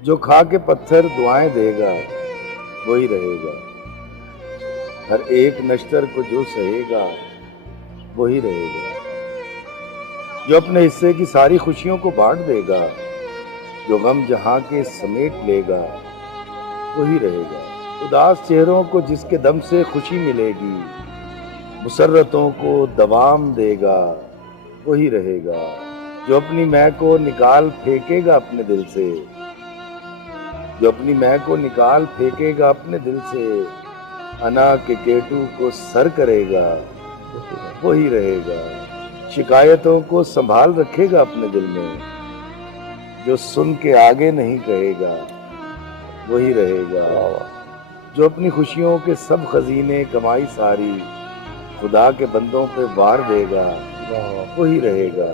جو کھا کے پتھر دعائیں دے گا وہی رہے گا، ہر ایک نشتر کو جو سہے گا وہی رہے گا، جو اپنے حصے کی ساری خوشیوں کو بانٹ دے گا، جو غم جہاں کے سمیٹ لے گا وہی رہے گا، اداس چہروں کو جس کے دم سے خوشی ملے گی، مسرتوں کو دوام دے گا وہی رہے گا، جو اپنی میں کو نکال پھینکے گا اپنے دل سے، جو اپنی میں کو نکال پھینکے گا اپنے دل سے، انا کے گیٹو کو سر کرے گا وہی رہے گا، شکایتوں کو سنبھال رکھے گا اپنے دل میں، جو سن کے آگے نہیں کہے گا وہی رہے گا، جو اپنی خوشیوں کے سب خزینے کمائی ساری خدا کے بندوں پہ وار دے گا وہی رہے گا۔